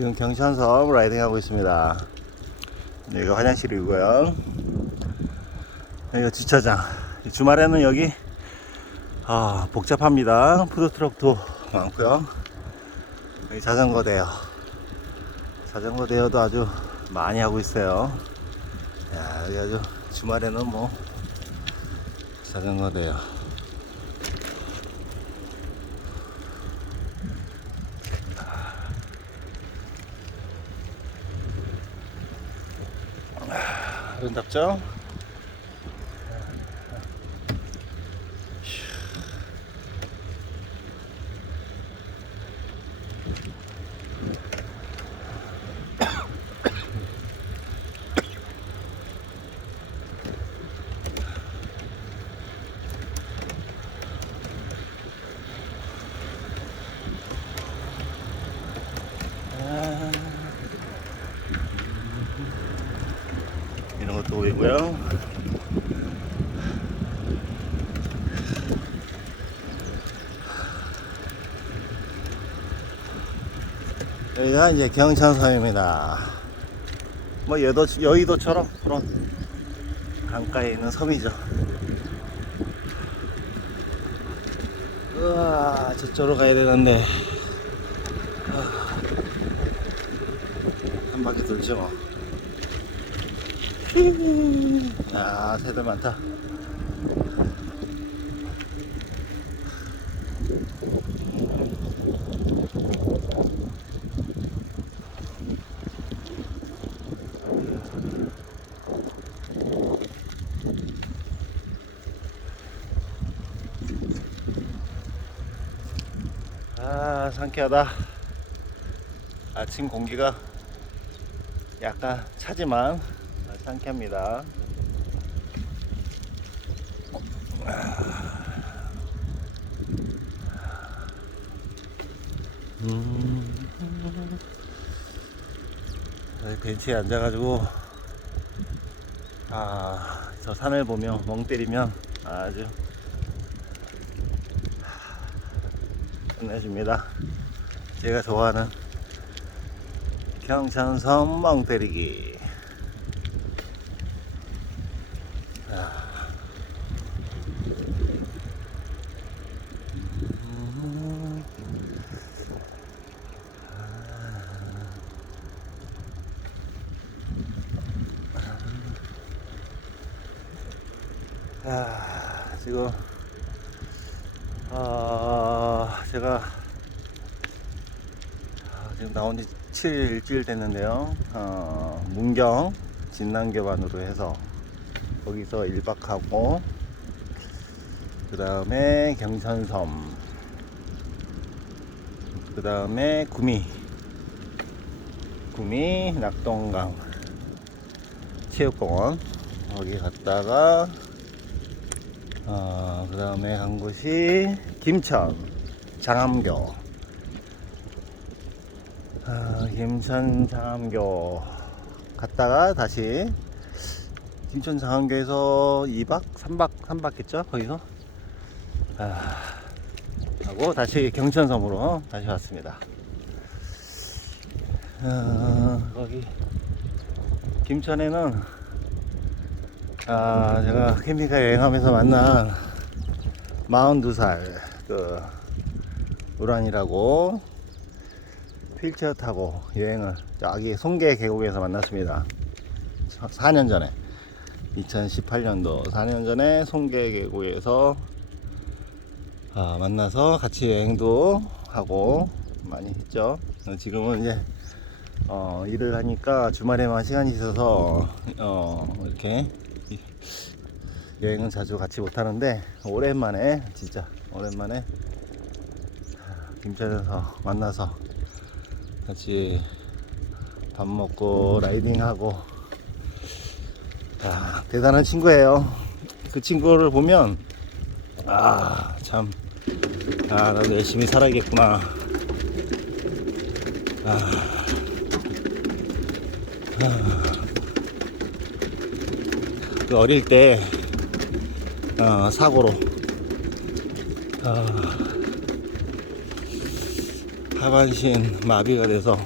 지금 경천섬 라이딩 하고 있습니다. 여기가 화장실이고요. 여기가 주차장. 주말에는 여기 아, 복잡합니다. 푸드트럭도 많고요. 여기 자전거 대여. 자전거 대여도 아주 많이 하고 있어요. 야, 여기 아주 주말에는 뭐 자전거 대여. 아름답죠? 것도 보이고요. 여기가 이제 경천섬입니다. 뭐 여도, 여의도처럼 그런 강가에 있는 섬이죠. 우와, 저쪽으로 가야 되는데. 아, 한 바퀴 돌죠. 뭐. 아, 새들 많다. 아, 상쾌하다. 아침 공기가 약간 차지만 상쾌합니다. 음. 벤치에 앉아가지고 아, 저 산을 보며 멍 때리면 아주 끝내줍니다. 제가 좋아하는 경천섬 멍 때리기. 아, 지금 아, 제가 아, 지금 나온 지 7일 일주일 됐는데요. 어, 문경 진난교반으로 해서 거기서 1박하고 그 다음에 경천섬 그 다음에 구미 구미 낙동강 체육공원 거기 갔다가 어, 그 다음에 간 곳이 김천 장암교. 아, 김천 장암교. 갔다가 다시 김천 장암교에서 2박 3박 3박 했죠? 거기서? 아, 하고 다시 경천섬으로 다시 왔습니다. 아, 거기 김천에는 아, 제가 캠핑카 여행하면서 만난 42살 그 우란이라고 휠체어 타고 여행을 저기 송계 계곡에서 만났습니다. 4년 전에 2018년도 4년 전에 송계 계곡에서 아, 만나서 같이 여행도 하고 많이 했죠. 지금은 이제 어, 일을 하니까 주말에만 시간이 있어서 어, 이렇게 여행은 자주 같이 못하는데 오랜만에 진짜 오랜만에 김천에서 만나서 같이 밥 먹고 라이딩하고 아, 대단한 친구예요. 그 친구를 보면 아참 아, 나도 열심히 살아야겠구나. 아, 그 어릴 때 어, 사고로 어, 하반신 마비가 돼서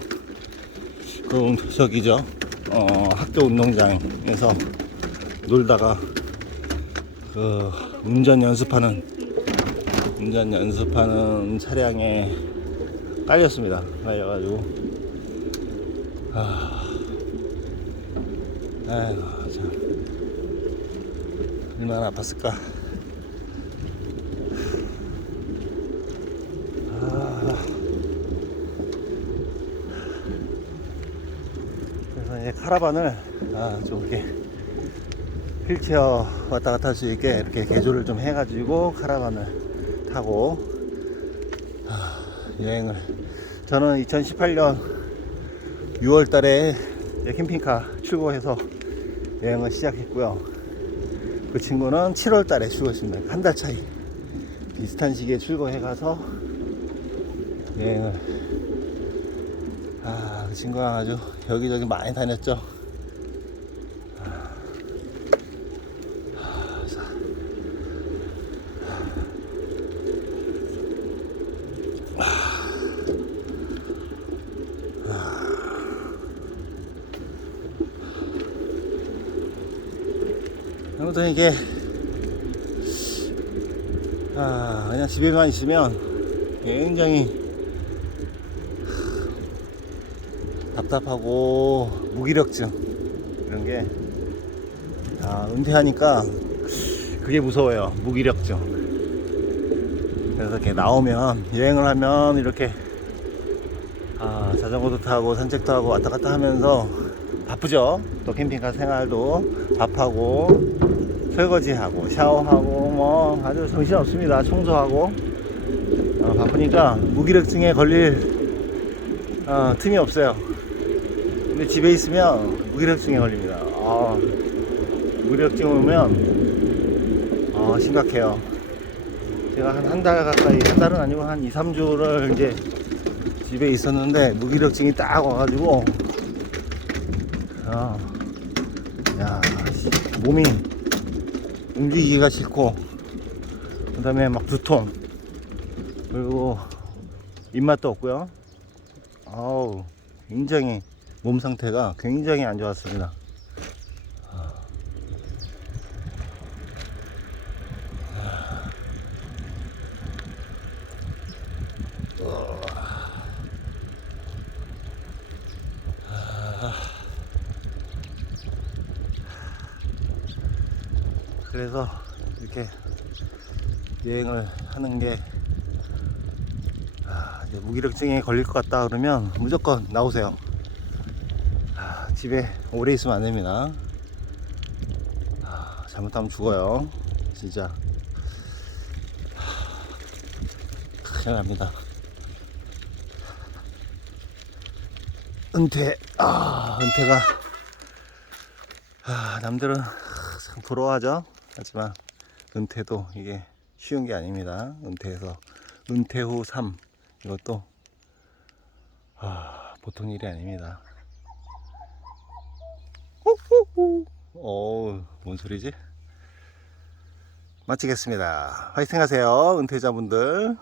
그 저기죠. 어, 학교 운동장에서 놀다가 그 운전 연습하는 운전 연습하는 차량에 깔렸습니다. 깔려가지고 아, 참 얼마나 아팠을까. 아, 그래서 이제 카라반을 아, 좀 이렇게 휠체어 왔다 갔다 할 수 있게 이렇게 개조를 좀 해가지고 카라반을 타고 아, 여행을 저는 2018년 6월 달에 캠핑카 출고해서 여행을 시작했고요. 그 친구는 7월 달에 출고했습니다. 한 달 차이. 비슷한 시기에 출고해 가서 여행을 아, 그 친구랑 아주 여기저기 많이 다녔죠. 아무튼 이게 아 그냥 집에만 있으면 굉장히 답답하고 무기력증 이런 게 아, 은퇴하니까 그게 무서워요. 무기력증. 그래서 이렇게 나오면 여행을 하면 이렇게 아, 자전거도 타고 산책도 하고 왔다 갔다 하면서 바쁘죠? 또 캠핑카 생활도 밥하고 설거지하고 샤워하고 뭐 아주 정신 없습니다. 청소하고. 어, 바쁘니까 무기력증에 걸릴 어, 틈이 없어요. 근데 집에 있으면 무기력증에 걸립니다. 아, 무기력증 오면 어, 심각해요. 제가 한 한 달 가까이 한 달은 아니고 한 2, 3주를 이제 집에 있었는데 무기력증이 딱 와가지고 아, 야 씨, 몸이 움직이기가 싫고 그 다음에 막 두통. 그리고 입맛도 없고요. 아우 굉장히 몸 상태가 굉장히 안 좋았습니다 그래서 이렇게 여행을 하는 게 아, 무기력증에 걸릴 것 같다 그러면 무조건 나오세요. 아, 집에 오래 있으면 안 됩니다. 아, 잘못하면 죽어요. 진짜. 아, 큰일 납니다. 은퇴, 아, 은퇴가, 아, 남들은 참 부러워하죠. 하지만 은퇴도 이게 쉬운 게 아닙니다. 은퇴해서 은퇴 후 삶 이것도 아, 보통 일이 아닙니다. 호호호. 어우, 뭔 소리지? 마치겠습니다. 화이팅 하세요, 은퇴자분들.